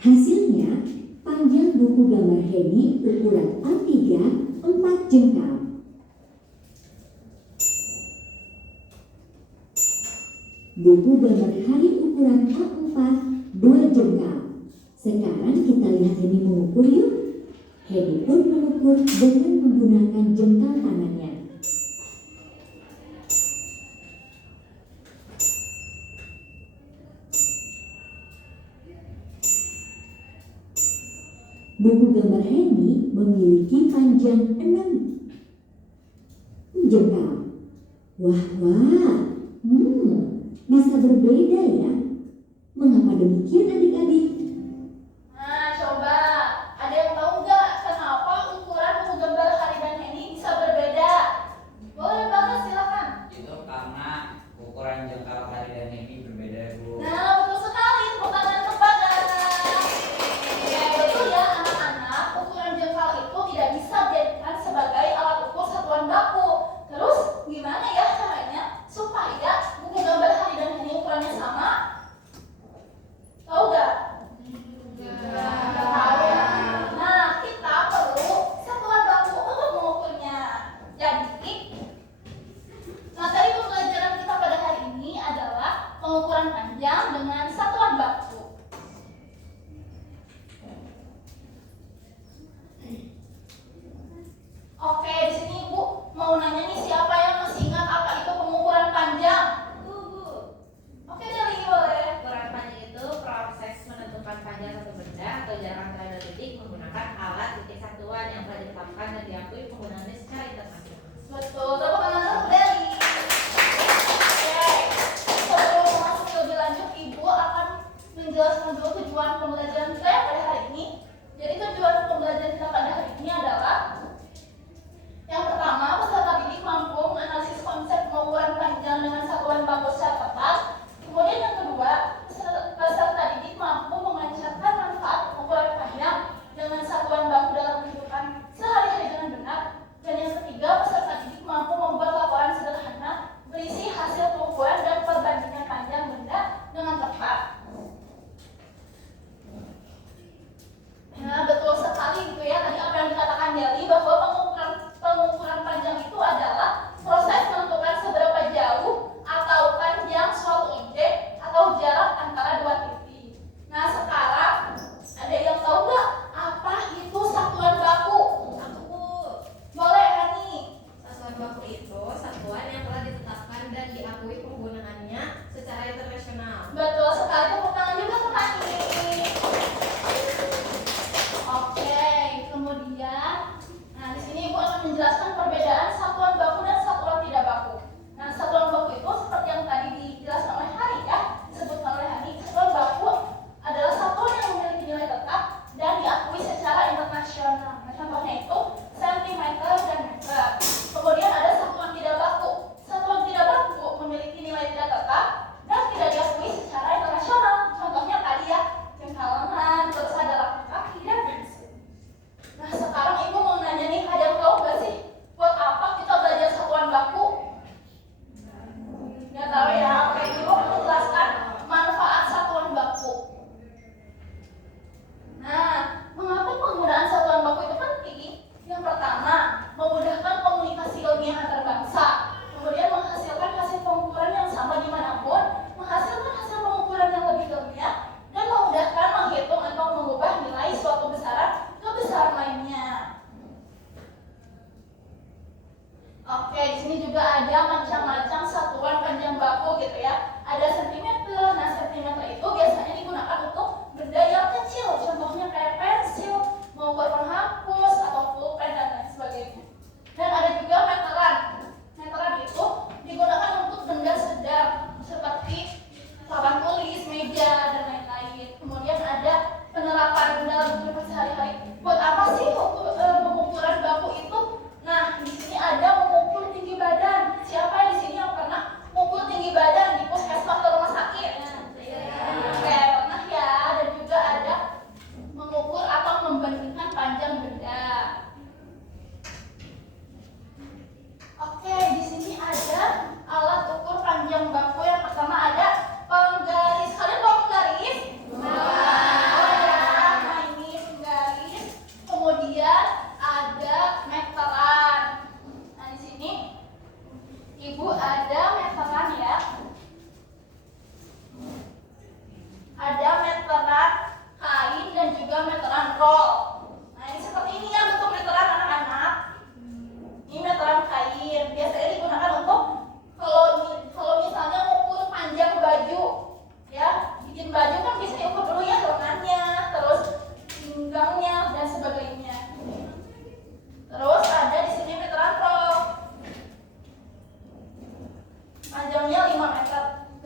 Hasilnya, panjang buku gambar Henny ukuran A3 4 jengkal. Buku gambar Hari ukuran A4 2 jengkal. Sekarang kita lihat Henny mengukur yuk. Henny pun mengukur dengan menggunakan jengkal tangannya. Buku gambar Henny memiliki panjang 6 jengkal. Wah, bisa berbeda ya. Mengapa demikian adik-adik? Nah, coba. Ada yang tahu nggak kenapa ukuran buku gambar Hari dan Henny bisa berbeda? Boleh banget, silakan. Itu karena ukuran jengkal Hari dan Henny berbeda, Bu. Nah, betul sekali. Tepuk tangan kepada. Ya, betul ya anak-anak. Ukuran jengkal itu tidak bisa dijadikan sebagai alat ukur satuan baku. Terus gimana ya caranya supaya buku gambar Hari dan Henny ukurannya sama? Tahu nggak?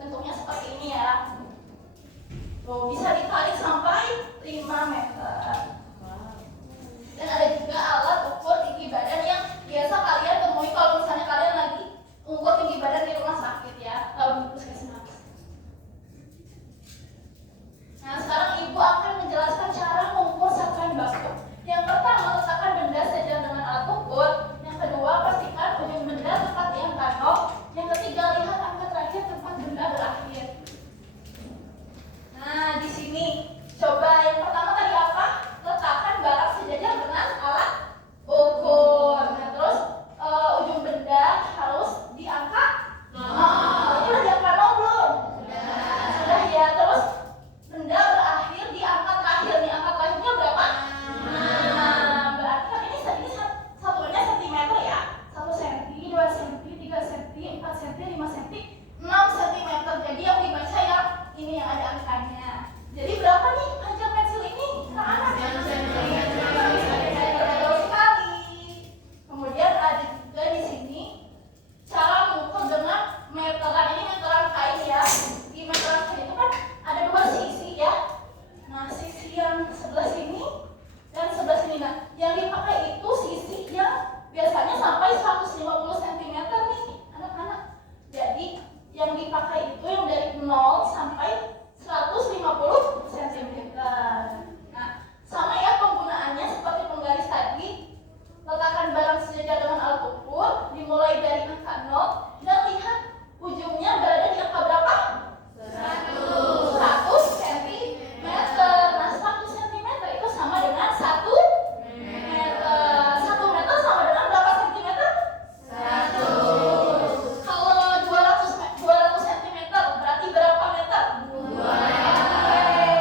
bentuknya seperti ini ya. Tuh, bisa dikali sampai 5 meter. Dan ada juga alat ukur tinggi badan yang biasa kalian temui kalau misalnya kalian lagi ukur tinggi badan di rumah sakit ya, kalau di puskesmas. Nah, sekarang ibu akan menjelaskan cara mengukur satuan baku. Yang pertama, letakkan benda sejajar dengan alat ukur. Yang kedua, pastikan ujung benda tepat di angka 0. Yang ketiga, lihat angka terakhir tempat benda berakhir. Nah, di sini coba yang pertama tadi apa? Letakkan barang sejajar dengan alat ukur. Nah, terus ujung benda harus di angka 0. Ini udah di angka 0 belum? Sudah ya. Terus benda berakhir di angka terakhir. Nih, angka terakhirnya berapa? Nah, berarti kan ini satuannya sentimeter ya. 1 cm, 2 cm, 3 cm, 4 cm, 5 cm, 6 cm. Jadi yang dibaca yang ini yang ada angkanya. Jadi berapa nih panjang pensil ini? Anak-anak? 6 cm. Betul sekali. Kemudian ada juga di sini cara mengukur dengan meteran. Ini meteran kain ya. Di meteran kain itu kan ada 2 sisi ya. Nah, sisi yang sebelah sini dan sebelah sini. Nah, yang dipakai itu sisi yang biasanya sampai 150 cm nih, anak-anak. Jadi, yang dipakai itu yang dari 0 sampai 150 cm. Nah, sama ya penggunaannya seperti penggaris tadi. Letakkan barang sejajar dengan alat ukur, dimulai dari angka 0 dan lihat ujungnya berada di angka berapa? 100 cm. Nah, 1 cm itu sama dengan 1 meter. 1 meter sama dengan berapa sentimeter? 1. Kalau 200 cm berarti berapa meter? 2 meter.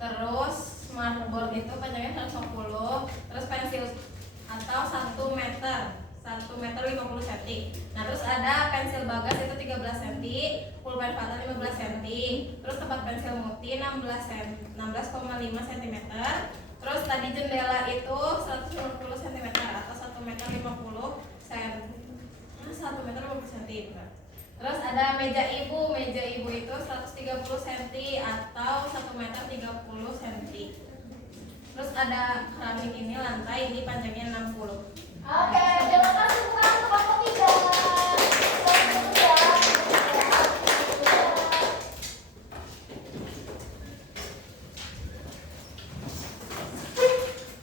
Terus smartboard itu panjangnya 150. Terus pensil atau 1 meter 50 cm. Nah terus ada pensil bagas itu 13 cm, pulpen fata 15 cm, terus tempat pensil muti 16,5 cm. Terus tadi jendela itu 150 cm atau 1 meter 50 cm. 1 meter 50 cm. Terus ada meja ibu itu 130 cm atau 1 meter 30 cm. Terus ada keramik ini lantai ini panjangnya 60. Oke, terima kasih bukan kelompok 3. Kelompok 3.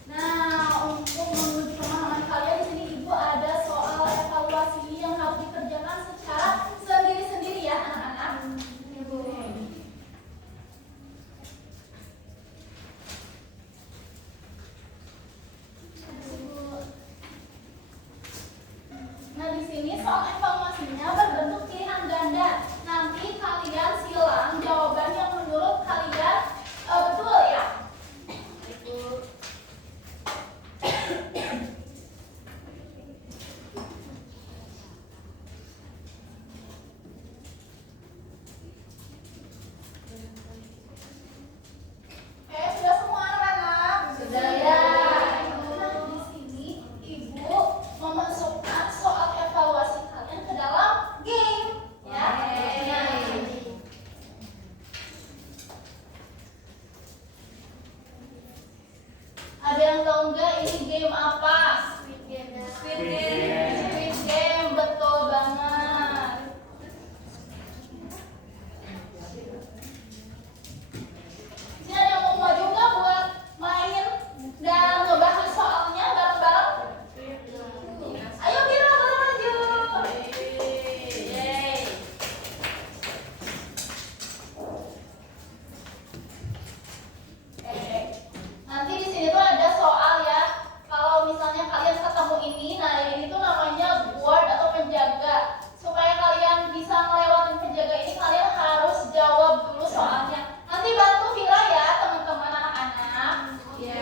Nah, untuk menuju pemahaman kalian di sini Ibu ada soal evaluasi yang harus dikerjakan secara sendiri-sendiri ya anak-anak. Ibu. Nah, di sini soal evaluasinya berbentuk pilihan ganda. Nanti kalian silang jawaban yang menurut kalian betul ya. Sudah semua anak-anak? Sudah ya. Nah, di sini Ibu memasukkan soal evaluasi kalian ke dalam game ya. Ada yang tahu nggak ini game apa? Squid Game, betul banget. Ini ada yang mau maju nggak buat main dan ngebahas soalnya bareng-bareng? Ayo Bira, boleh maju. Yeay. Nanti di sini tuh ada soal ya. Kalau misalnya kalian ketemu ini, nah ini tuh namanya guard atau penjaga. Supaya kalian bisa ngelewatin penjaga ini, kalian harus jawab dulu soalnya. Nanti bantu Vira ya, teman-teman anak-anak. Oke.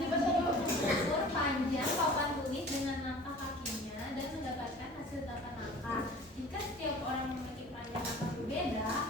Dibaca dulu. Mengukur panjang papan tulis dengan langkah kakinya dan mendapatkan hasil 8 angka. Jika setiap orang memiliki panjang angka berbeda,